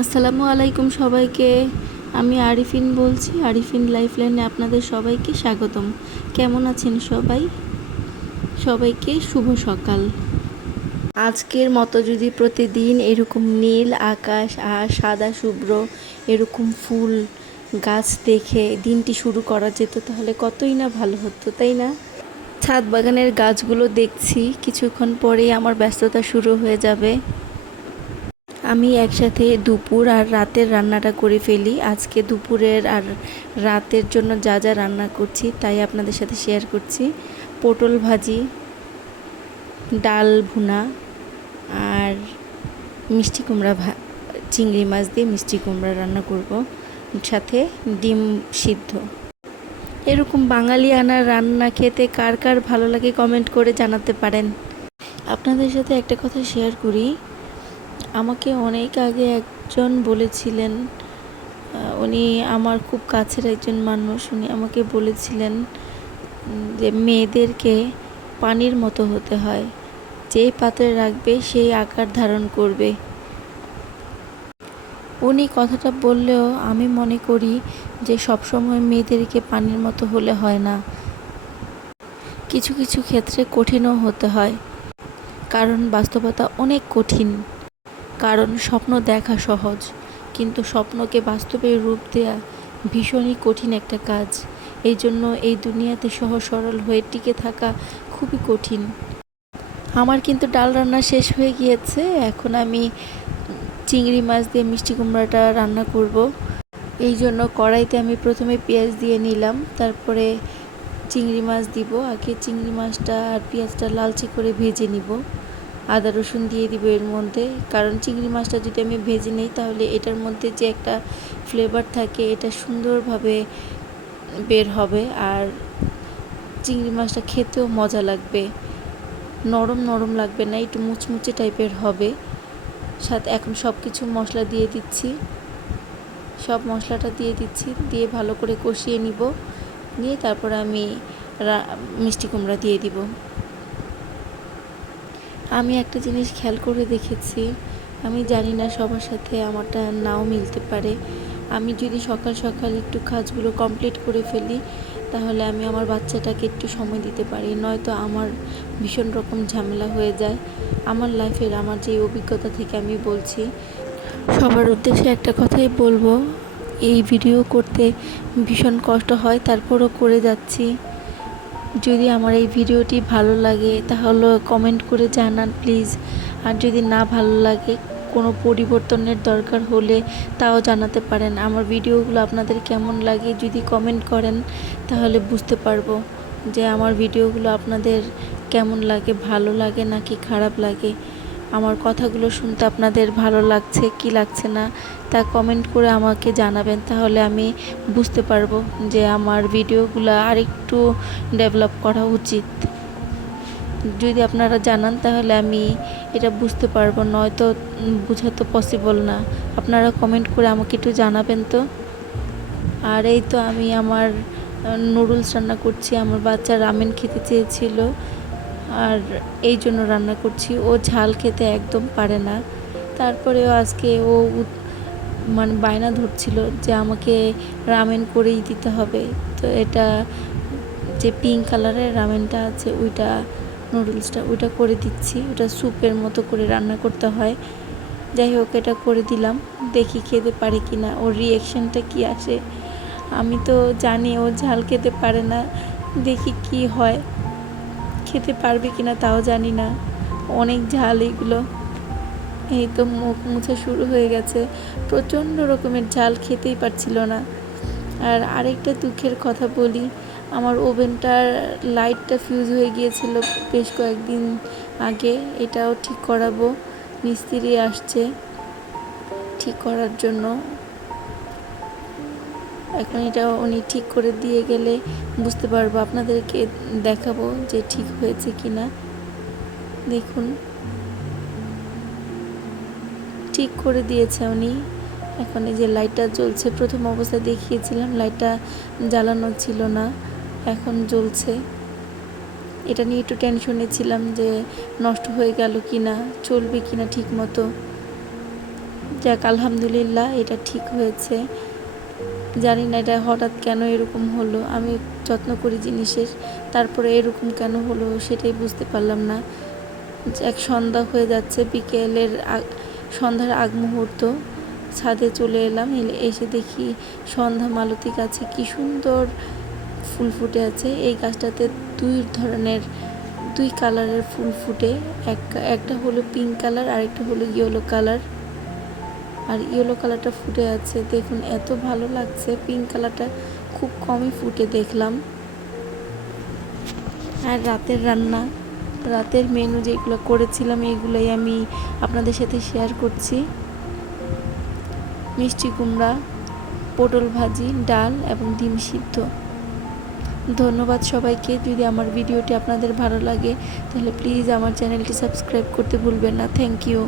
আসসালামু আলাইকুম সবাইকে। আমি আরিফিন বলছি। আরিফিন লাইফলাইনে আপনাদের সবাইকে স্বাগতম। কেমন আছেন সবাই? সবাইকে শুভ সকাল। আজকের মতো যদি প্রতিদিন এরকম নীল আকাশ আর সাদা শুভ্র এরকম ফুল গাছ দেখে দিনটি শুরু করা যেত তাহলে কতই না ভালো হতো, তাই না? ছাদ বাগানের গাছগুলো দেখছি, কিছুক্ষণ পরেই আমার ব্যস্ততা শুরু হয়ে যাবে। আমি একসাথে দুপুর আর রাতের রান্নাটা করে ফেলি। আজকে দুপুরের আর রাতের জন্য যা যা রান্না করছি তাই আপনাদের সাথে শেয়ার করছি। পটল ভাজি, ডাল ভুনা আর মিষ্টি কুমড়া চিংড়ি মাছ দিয়ে মিষ্টি কুমড়া রান্না করব, সাথে ডিম সিদ্ধ। এরকম বাঙালিয়ানা রান্না খেতে কার কার ভালো লাগে কমেন্ট করে জানাতে পারেন। আপনাদের সাথে একটা কথা শেয়ার করি। আমাকে অনেক আগে একজন বলেছিলেন, উনি আমার খুব কাছের একজন মানুষ, উনি আমাকে বলেছিলেন যে মেয়েদেরকে পানির মতো হতে হয়, যেই পাত্রে রাখবে সেই আকার ধারণ করবে। উনি কথাটা বললেও আমি মনে করি যে সবসময় মেয়েদেরকে পানির মতো হলে হয় না, কিছু কিছু ক্ষেত্রে কঠিনও হতে হয়। কারণ বাস্তবতা অনেক কঠিন। কারণ স্বপ্ন দেখা সহজ, কিন্তু স্বপ্নকে বাস্তবে রূপ দেয়া ভীষণই কঠিন একটা কাজ। এই জন্য এই দুনিয়াতে সহজ সরল হয়ে টিকে থাকা খুবই কঠিন। আমার কিন্তু ডাল রান্না শেষ হয়ে গিয়েছে। এখন আমি চিংড়ি মাছ দিয়ে মিষ্টি কুমড়াটা রান্না করব। এই জন্য কড়াইতে আমি প্রথমে পেঁয়াজ দিয়ে নিলাম, তারপরে চিংড়ি মাছ দিব। আগে চিংড়ি মাছটা আর পেঁয়াজটা লালচে করে ভেজে নিব। আদা রসুন দিয়ে দিব এর মধ্যে, কারণ চিংড়ি মাছটা যদি আমি ভেজে নিই তাহলে এটার মধ্যে যে একটা ফ্লেভার থাকে এটা সুন্দরভাবে বের হবে, আর চিংড়ি মাছটা খেতেও মজা লাগবে, নরম নরম লাগবে না, একটু মুচমুচে টাইপের হবে। সাথে এখন সব কিছু মশলা দিয়ে দিচ্ছি, সব মশলাটা দিয়ে দিচ্ছি, দিয়ে ভালো করে কষিয়ে নিব। নিয়ে তারপর আমি মিষ্টি কুমড়া দিয়ে দিব। আমি একটা জিনিস খেয়াল করে দেখেছি, আমি জানি না সবার সাথে আমারটা নাও মিলতে পারে। আমি যদি সকাল সকাল একটু কাজগুলো কমপ্লিট করে ফেলি তাহলে আমি আমার বাচ্চাটাকে একটু সময় দিতে পারি, নয়তো আমার ভীষণ রকম ঝামেলা হয়ে যায়। আমার লাইফের আমার যে অভিজ্ঞতা থেকে আমি বলছি, সবার উদ্দেশ্যে একটা কথাই বলবো, এই ভিডিও করতে ভীষণ কষ্ট হয়, তারপরও করে যাচ্ছি। যদি আমার এই ভিডিওটি ভালো লাগে তাহলে কমেন্ট করে জানান প্লিজ। আর যদি না ভালো লাগে, কোনো পরিবর্তনের দরকার হলে তাও জানাতে পারেন। আমার ভিডিওগুলো আপনাদের কেমন লাগে যদি কমেন্ট করেন তাহলে বুঝতে পারবো যে আমার ভিডিওগুলো আপনাদের কেমন লাগে, ভালো লাগে নাকি খারাপ লাগে। আমার কথাগুলো শুনতে আপনাদের ভালো লাগছে কি লাগছে না তা কমেন্ট করে আমাকে জানাবেন, তাহলে আমি বুঝতে পারবো যে আমার ভিডিওগুলো আরেকটু ডেভেলপ করা উচিত। যদি আপনারা জানান তাহলে আমি এটা বুঝতে পারবো, নয়তো বোঝা তো পসিবল না। আপনারা কমেন্ট করে আমাকে একটু জানাবেন তো। আর এই তো আমি আমার নুডলস রান্না করছি। আমার বাচ্চা রামেন খেতে চেয়েছিল আর এই জন্য রান্না করছি। ও ঝাল খেতে একদম পারে না, তারপরেও আজকে ও মানে বায়না ধরছিল যে আমাকে রামেন করেই দিতে হবে। তো এটা যে পিঙ্ক কালারের রামেনটা আছে ওইটা, নুডলসটা ওইটা করে দিচ্ছি। ওটা স্যুপের মতো করে রান্না করতে হয়। যাই হোক, এটা করে দিলাম, দেখি খেতে পারে কি না, ওর রিয়াকশানটা কি আসে। আমি তো জানি ও ঝাল খেতে পারে না, দেখি কি হয়, খেতে পারবে কি না তাও জানি না, অনেক ঝাল এগুলো। এই তো মুখ মুছা শুরু হয়ে গেছে, প্রচণ্ড রকমের ঝাল, খেতেই পারছিল না। আর আরেকটা দুঃখের কথা বলি, আমার ওভেনটার লাইটটা ফিউজ হয়ে গিয়েছিল বেশ কয়েকদিন আগে। এটাও ঠিক করাবো, মিস্ত্রি আসছে ঠিক করার জন্য। এখন এটা উনি ঠিক করে দিয়ে গেলে বুঝতে পারবো, আপনাদেরকে দেখাবো যে ঠিক হয়েছে কি না। দেখুন, ঠিক করে দিয়েছে উনি। এখন এই যে লাইটটা জ্বলছে, প্রথম অবস্থায় দেখিয়েছিলাম লাইটটা জ্বালানো ছিল না, এখন জ্বলছে। এটা নিয়ে একটু টেনশনে ছিলাম যে নষ্ট হয়ে গেল কি না, চলবে কি না ঠিক মতো। যাক আলহামদুলিল্লাহ, এটা ঠিক হয়েছে। জানি না এটা হঠাৎ কেন এরকম হলো, আমি যত্ন করি জিনিসের, তারপরে এরকম কেন হলো সেটাই বুঝতে পারলাম না। এক সন্ধ্যা হয়ে যাচ্ছে, সন্ধ্যার আগ মুহূর্ত। ছাদে চলে এলাম, এসে দেখি সন্ধ্যা মালতী গাছে কি সুন্দর ফুল ফুটে আছে। এই গাছটাতে দুই কালারের ফুল ফুটে, একটা হলো পিঙ্ক কালার আর একটা হলো ইয়েলো কালার। আর ইয়েলো কালারটা ফুটে আছে, দেখুন এত ভালো লাগছে। পিঙ্ক কালারটা খুব কমই ফুটে দেখলাম। আর রাতের মেনু যেগুলো করেছিলাম এগুলোই আমি আপনাদের সাথে শেয়ার করছি। মিষ্টি কুমড়া, পটল ভাজি, ডাল এবং ডিম সিদ্ধ। ধন্যবাদ সবাইকে। যদি আমার ভিডিওটি আপনাদের ভালো লাগে তাহলে প্লিজ আমার চ্যানেলটি সাবস্ক্রাইব করতে ভুলবেন না। Thank you.